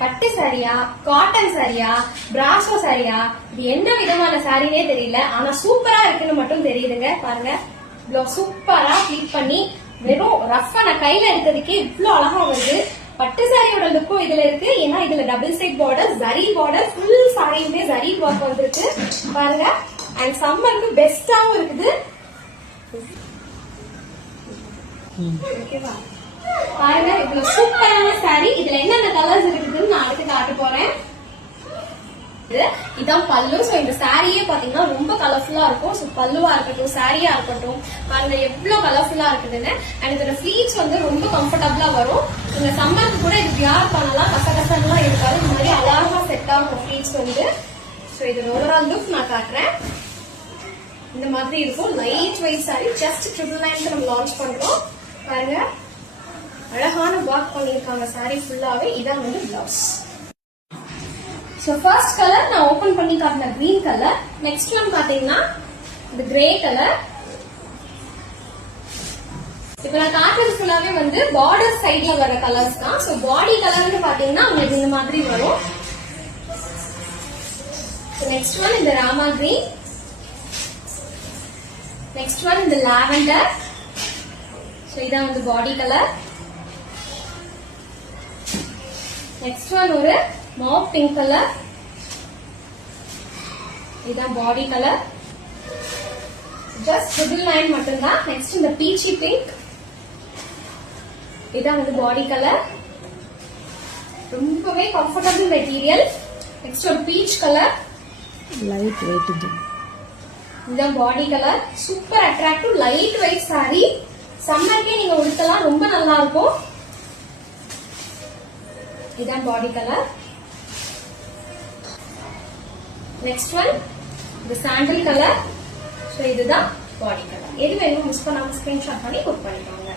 பட்டு சாரியா, காட்டன் சாரியா, பிராசோ சாரியா, இது என்ன விதமான சாரினே தெரியல. ஆனா சூப்பரா இருக்குன்னு மட்டும் தெரியுதுங்க. பாருங்க, இவ்வளவு சூப்பரா ப்ளீட் பண்ணி வெறும் ரஃபா நான் கையில எடுத்ததுக்கே இவ்வளவு அழகா வருது. பட்டு சாரியோட லுக்கும் இதுல இருக்கு. ஏன்னா இதுல double side border, zari border, full சாரியுமே ஜரி ஒர்க் வந்துருக்கு பாருங்க. அண்ட் சம்மருக்கு பெஸ்டாவும் இருக்குது. ஓகேவா, பாருங்க இவ்வளவு சூப்பரான சாரி. இதுல என்னென்ன கலர்ஸ் இருக்குதுன்னு நான் அடுத்து காட்ட போறேன். இதான் பல்லு. சோ இந்த சாரியே பாத்தீங்கன்னா ரொம்ப கலர்ஃபுல்லா இருக்கும். சோ பல்லுவா இருக்கட்டும், சாரியா இருக்கட்டும், பாருங்க எவ்வளவு கலர்ஃபுல்லா இருக்குதுன்னு. அண்ட் இதோட ஃபிளீட்ஸ் வந்து ரொம்ப கம்ஃபர்டபுளா வரும். நீங்க சம்மருக்கு கூட இது வியர் பண்ணலாம், கசகசன்லாம் இருக்காது. இந்த மாதிரி அழகா செட் ஆகும் ஃபிளீட்ஸ் வந்து. சோ இதோட ஓவரால் லுக் நான் காட்டுறேன். இந்த மாதிரி இருக்கும். லைட் வெயிட் சாரி, ஜஸ்ட் 999 நம்ம லான்ச் பண்றோம். பாருங்க அழகான ஒர்க் பண்ணிருக்காங்க சாரி ஃபுல்லாவே. இதான் வந்து பிளவுஸ். சோ ஃபர்ஸ்ட் கலர் நான் ஓபன் பண்ணி காட்டின கிரீன் கலர். நெக்ஸ்ட் ஒன் பாத்தீங்கன்னா இந்த கிரே கலர். இப்ப நான் காட்டுறது ஃபுல்லாவே வந்து பார்டர் சைட்ல வர கலர்ஸ் தான். சோ பாடி கலர்னு பாத்தீங்கன்னா உங்களுக்கு இந்த மாதிரி வரும். நெக்ஸ்ட் ஒன் இந்த ராமா கிரீன். நெக்ஸ்ட் ஒன் இந்த லாவெண்டர். சோ இதான் வந்து பாடி கலர். நெக்ஸ்ட் ஒன் ஒரு மாவ் பிங்க் கலர். இதான் பாடி கலர். ஜஸ்ட் 999 மட்டும்தான். நெக்ஸ்ட் இந்த பீச்சி பிங்க். இதான் வந்து பாடி கலர். ரொம்பவே கம்ஃபர்டபிள் மெட்டீரியல். நெக்ஸ்ட் ஒரு பீச் கலர், லைட் வெயிட். இதான் body colour. Super attractive light weight sari. சம்மருக்கே நீங்க உடுத்தலாம், ரொம்ப நல்லா இருக்கும். இதான் பாடி கலர். நெக்ஸ்ட் ஒன் இந்த சாண்டல் கலர். சோ இதுதான் பாடி கலர். எது வேணும் மிஸ் பண்ணாம ஸ்கிரீன்ஷாட் பண்ணி புக் பண்ணிக்கோங்க.